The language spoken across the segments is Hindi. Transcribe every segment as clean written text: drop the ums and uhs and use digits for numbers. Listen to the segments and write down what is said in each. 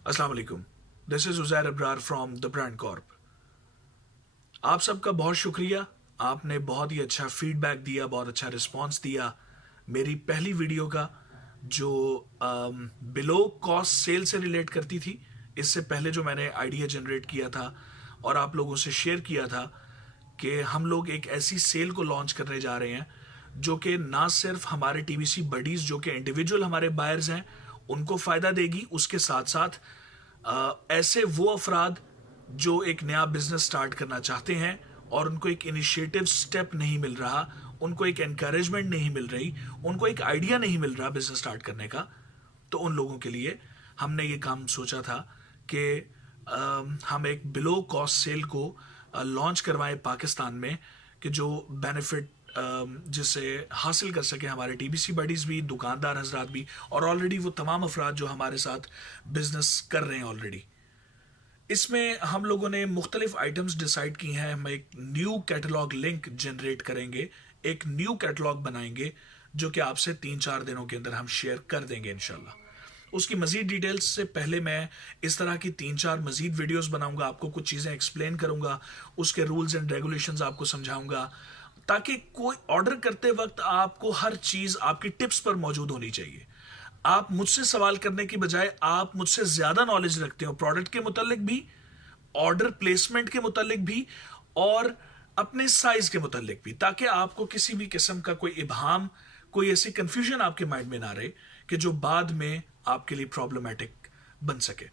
अस्सलाम वालेकुम। This is Uzair Abrar from the brand Corp. आप सबका बहुत शुक्रिया। आपने बहुत ही अच्छा फीडबैक दिया, बहुत अच्छा रिस्पांस दिया मेरी पहली वीडियो का, जो बिलो कॉस्ट सेल से रिलेट करती थी। इससे पहले जो मैंने आइडिया जनरेट किया था और आप लोगों से शेयर किया था कि हम लोग एक ऐसी सेल को लॉन्च करने जा रहे हैं जो कि ना सिर्फ हमारे टीबीसी बडीज जो कि इंडिविजुअल हमारे बायर्स हैं उनको फ़ायदा देगी, उसके साथ साथ ऐसे वो अफराद जो एक नया बिजनेस स्टार्ट करना चाहते हैं और उनको एक इनिशिएटिव स्टेप नहीं मिल रहा, उनको एक एनकरेजमेंट नहीं मिल रही, उनको एक आइडिया नहीं मिल रहा बिजनेस स्टार्ट करने का, तो उन लोगों के लिए हमने ये काम सोचा था कि हम एक बिलो कॉस्ट सेल को लॉन्च करवाएं पाकिस्तान में, कि जो बेनिफिट जिसे हासिल कर सके हमारे टीबीसी बडीज़ भी, दुकानदार हजरात भी, और ऑलरेडी वो तमाम अफराद जो हमारे साथ बिजनेस कर रहे हैं ऑलरेडी। इसमें हम लोगों ने मुख्तलिफ आइटम्स डिसाइड की हैं। हम एक न्यू कैटलॉग लिंक जनरेट करेंगे, एक न्यू कैटलॉग बनाएंगे जो कि आपसे 3-4 दिनों के अंदर हम शेयर कर देंगे इंशाल्लाह। उसकी मजीद डिटेल्स से पहले मैं इस तरह की 3-4 मजीद वीडियोस बनाऊंगा, आपको कुछ चीज़ें एक्सप्लेन करूंगा, उसके रूल्स एंड रेगुलेशंस आपको समझाऊंगा, ताकि कोई ऑर्डर करते वक्त आपको हर चीज़ आपकी टिप्स पर मौजूद होनी चाहिए। आप मुझसे सवाल करने की बजाय आप मुझसे ज़्यादा नॉलेज रखते हो प्रोडक्ट के मुतालिक भी, ऑर्डर प्लेसमेंट के मुतालिक भी, और अपने साइज के मुतालिक भी, ताकि आपको किसी भी किस्म का कोई इबहाम, कोई ऐसी कंफ्यूजन आपके माइंड में ना रहे कि जो बाद में आपके लिए प्रॉब्लमेटिक बन सके।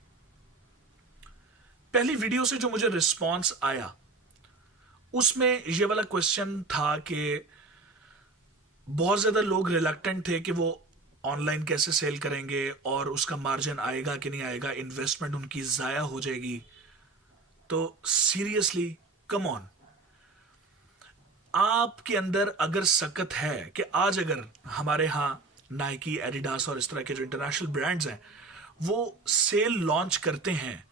पहली वीडियो से जो मुझे रिस्पांस आया उसमें ये वाला क्वेश्चन था कि बहुत ज़्यादा लोग रिलक्टेंट थे कि वो ऑनलाइन कैसे सेल करेंगे और उसका मार्जिन आएगा कि नहीं आएगा, इन्वेस्टमेंट उनकी ज़ाया हो जाएगी। तो सीरियसली कम ऑन, आपके अंदर अगर सकत है कि आज अगर हमारे यहाँ नाइकी, एडिडास और इस तरह के जो इंटरनेशनल ब्रांड्स हैं वो सेल लॉन्च करते हैं,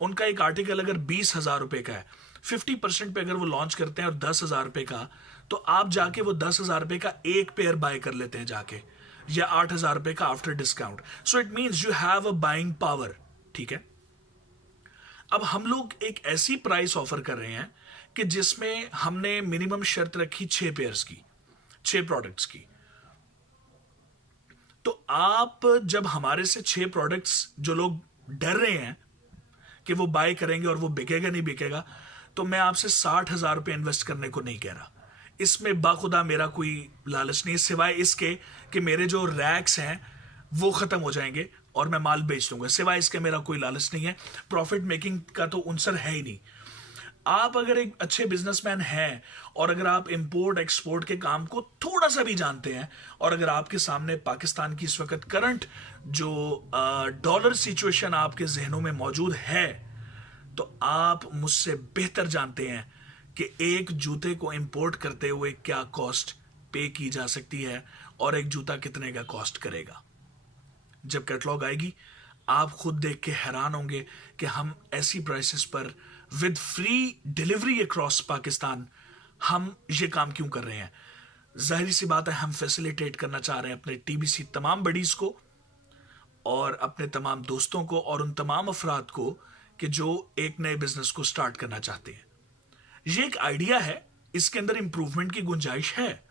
उनका एक आर्टिकल अगर 20,000 रुपए का है, 50% पे अगर वो लॉन्च करते हैं और 10,000 रुपए का, तो आप जाके वो 10,000 रुपए का एक पेयर बाय कर लेते हैं जाके, या 8,000 रुपए का after discount. So it means you have a buying power. ठीक है, अब हम लोग एक ऐसी प्राइस ऑफर कर रहे हैं कि जिसमें हमने मिनिमम शर्त रखी 6 पेयर्स की, 6 प्रोडक्ट्स की। तो आप जब हमारे से 6 प्रोडक्ट्स, जो लोग डर रहे हैं कि वो बाय करेंगे और वो बिकेगा नहीं बिकेगा, तो मैं आपसे 60,000 रुपये इन्वेस्ट करने को नहीं कह रहा। इसमें बाखुदा मेरा कोई लालच नहीं, सिवाय इसके कि मेरे जो रैक्स हैं वो ख़त्म हो जाएंगे और मैं माल बेच दूंगा। सिवाय इसके मेरा कोई लालच नहीं है, प्रॉफिट मेकिंग का तो उनसर है ही नहीं। आप अगर एक अच्छे बिजनेसमैन हैं और अगर आप इंपोर्ट एक्सपोर्ट के काम को थोड़ा सा भी जानते हैं, और अगर आपके सामने पाकिस्तान की इस वक्त करंट जो डॉलर सिचुएशन आपके जहनों में मौजूद है, तो आप मुझसे बेहतर जानते हैं कि एक जूते को इंपोर्ट करते हुए क्या कॉस्ट पे की जा सकती है और एक जूता कितने का कॉस्ट करेगा। जब कैटलॉग आएगी आप खुद देख के हैरान होंगे कि हम ऐसी प्राइसेस पर with free delivery across Pakistan हम ये काम क्यों कर रहे हैं। जाहिर सी बात है, हम फैसिलिटेट करना चाह रहे हैं अपने टीबीसी तमाम बडीज को और अपने तमाम दोस्तों को और उन तमाम अफराद को कि जो एक नए बिजनेस को स्टार्ट करना चाहते हैं। ये एक आइडिया है, इसके अंदर इंप्रूवमेंट की गुंजाइश है।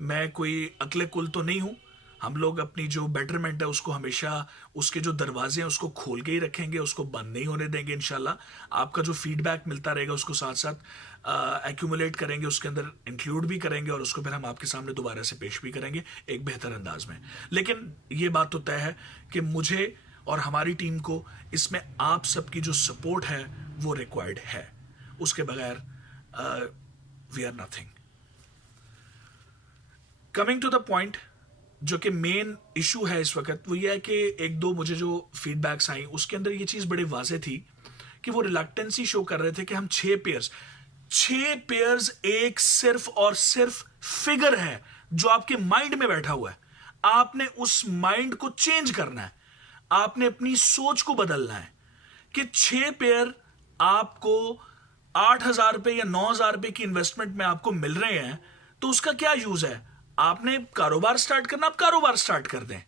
मैं कोई अकले कुल तो नहीं हूं। हम लोग अपनी जो बेटरमेंट है उसको हमेशा, उसके जो दरवाजे हैं उसको खोल के ही रखेंगे, उसको बंद नहीं होने देंगे इंशाल्लाह। आपका जो फीडबैक मिलता रहेगा उसको साथ साथ एक्यूमुलेट करेंगे, उसके अंदर इंक्लूड भी करेंगे और उसको फिर हम आपके सामने दोबारा से पेश भी करेंगे एक बेहतर अंदाज में। लेकिन ये बात तो तय है कि मुझे और हमारी टीम को इसमें आप सबकी जो सपोर्ट है वो रिक्वायर्ड है। उसके बगैर we are nothing. Coming to the point, जो कि मेन इशू है इस वक्त, वो ये है कि एक दो मुझे जो फीडबैक्स आई उसके अंदर ये चीज़ बड़ी वाज़ेह थी कि वो रिलक्टेंसी शो कर रहे थे कि हम 6 पेयर्स एक सिर्फ और सिर्फ फिगर है जो आपके माइंड में बैठा हुआ है। आपने उस माइंड को चेंज करना है, आपने अपनी सोच को बदलना है कि 6 पेयर आपको 8,000 रुपये या 9,000 रुपये की इन्वेस्टमेंट में आपको मिल रहे हैं, तो उसका क्या यूज है। आपने कारोबार स्टार्ट करना, आप कारोबार स्टार्ट कर दें,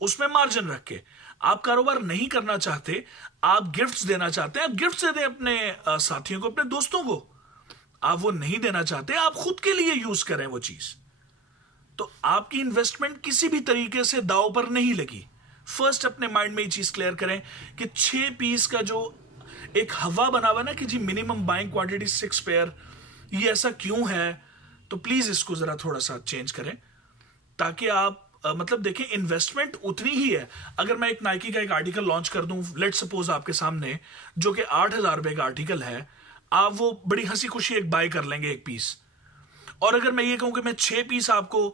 उसमें मार्जिन रख के। आप कारोबार नहीं करना चाहते, आप गिफ्ट्स देना चाहते हैं, आप गिफ्ट्स दे दें अपने साथियों को, अपने दोस्तों को। आप वो नहीं देना चाहते, आप खुद के लिए यूज करें वो चीज। तो आपकी इन्वेस्टमेंट किसी भी तरीके से दांव पर नहीं लगी। फर्स्ट अपने माइंड में ये चीज क्लियर करें कि 6 पीस का जो एक हवा बना हुआ ना कि जी मिनिमम बाइंग क्वांटिटी 6 पेयर, ये ऐसा क्यों है? तो प्लीज इसको जरा थोड़ा सा चेंज करें, ताकि आप मतलब देखें इन्वेस्टमेंट उतनी ही है। अगर मैं एक नाइकी का एक आर्टिकल लॉन्च कर दूं, लेट सपोज आपके सामने, जो कि 8,000 रुपए का आर्टिकल है, आप वो बड़ी हंसी खुशी एक बाय कर लेंगे एक पीस। और अगर मैं ये कहूं कि मैं 6 पीस आपको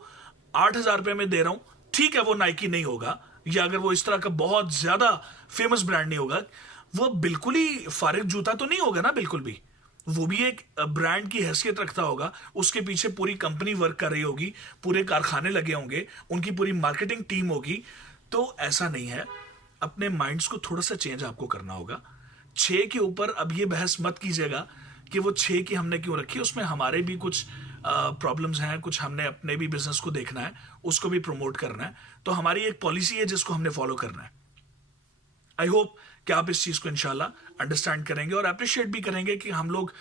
8,000 रुपए में दे रहा हूं, ठीक है वो नाइकी नहीं होगा, या अगर वो इस तरह का बहुत ज्यादा फेमस ब्रांड नहीं होगा, वो बिल्कुल ही फारिग जूता तो नहीं होगा ना, बिल्कुल भी। वो भी एक ब्रांड की हैसियत रखता होगा, उसके पीछे पूरी कंपनी वर्क कर रही होगी, पूरे कारखाने लगे होंगे, उनकी पूरी मार्केटिंग टीम होगी। तो ऐसा नहीं है। अपने माइंड्स को थोड़ा सा चेंज आपको करना होगा। 6 के ऊपर अब ये बहस मत कीजिएगा कि वो 6 की हमने क्यों रखी, उसमें हमारे भी कुछ प्रॉब्लम्स हैं, कुछ हमने अपने भी बिजनेस को देखना है, उसको भी प्रमोट करना है। तो हमारी एक पॉलिसी है जिसको हमने फॉलो करना है। आई होप कि आप इस चीज को इंशाल्लाह अंडरस्टैंड करेंगे और अप्रिशिएट भी करेंगे कि हम लोग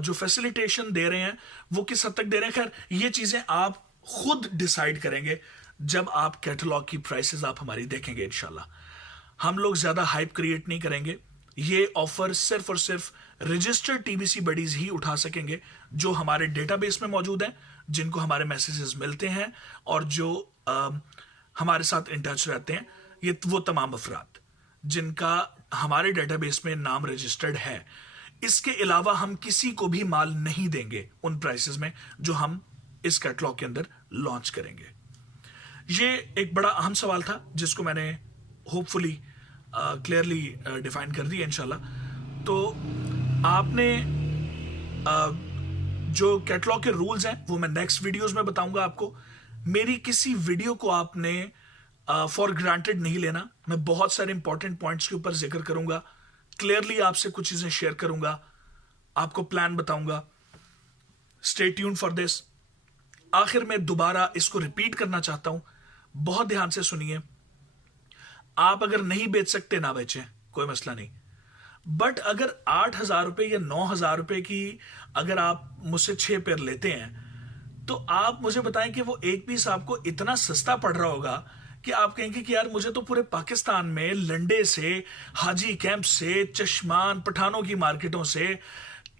जो फैसिलिटेशन दे रहे हैं वो किस हद तक दे रहे हैं। खैर ये चीजें आप खुद डिसाइड करेंगे जब आप कैटलॉग की प्राइसेस आप हमारी देखेंगे इंशाल्लाह। हम लोग ज्यादा हाइप क्रिएट नहीं करेंगे। ये ऑफर सिर्फ और सिर्फ रजिस्टर्ड टीबीसी बडीज ही उठा सकेंगे, जो हमारे डेटाबेस में मौजूद हैं, जिनको हमारे मैसेजेस मिलते हैं और जो हमारे साथ इन टच रहते हैं। ये वो तमाम अफराद जिनका हमारे डेटाबेस में नाम रजिस्टर्ड है। इसके अलावा हम किसी को भी माल नहीं देंगे उन प्राइसेस में जो हम इस कैटलॉग के अंदर लॉन्च करेंगे। ये एक बड़ा अहम सवाल था जिसको मैंने होपफुली क्लियरली डिफाइन कर दिया इंशाल्लाह। तो आपने जो कैटलॉग के रूल्स हैं वो मैं नेक्स्ट वीडियोस में बताऊंगा आपको। मेरी किसी वीडियो को आपने फॉर ग्रांटेड नहीं लेना। मैं बहुत सारे इंपॉर्टेंट पॉइंट्स के ऊपर जिक्र करूंगा, क्लियरली आपसे कुछ चीजें शेयर करूंगा, आपको प्लान बताऊंगा। Stay tune for this. आखिर में दोबारा इसको रिपीट करना चाहता हूं, बहुत ध्यान से सुनिए। आप अगर नहीं बेच सकते ना बेचें, कोई मसला नहीं। बट अगर 8,000 रुपए या 9,000 रुपए की अगर आप मुझसे 6 पेयर लेते हैं, तो आप मुझे बताएं कि वो एक पीस आपको इतना सस्ता पड़ रहा होगा कि आप कहेंगे कि यार मुझे तो पूरे पाकिस्तान में लंडे से, हाजी कैंप से, चश्मान, पठानों की मार्केटों से,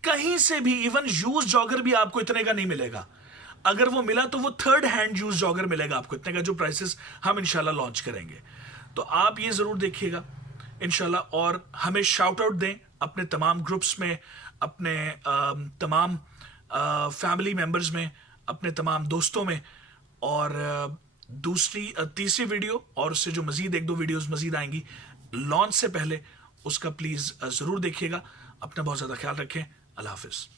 कहीं से भी, इवन यूज जॉगर भी आपको इतने का नहीं मिलेगा। अगर वो मिला तो वो थर्ड हैंड यूज जॉगर मिलेगा आपको इतने का, जो प्राइसेस हम इंशाल्लाह लॉन्च करेंगे। तो आप ये जरूर देखिएगा इंशाल्लाह, और हमें शाउट आउट दें अपने तमाम ग्रुप्स में, अपने तमाम फैमिली मेंबर्स में, अपने तमाम दोस्तों में। और तीसरी वीडियो और उससे जो मजीद 1-2 वीडियोस मजीद आएंगी लॉन्च से पहले, उसका प्लीज जरूर देखिएगा। अपना बहुत ज्यादा ख्याल रखें। अल्लाह हाफिज।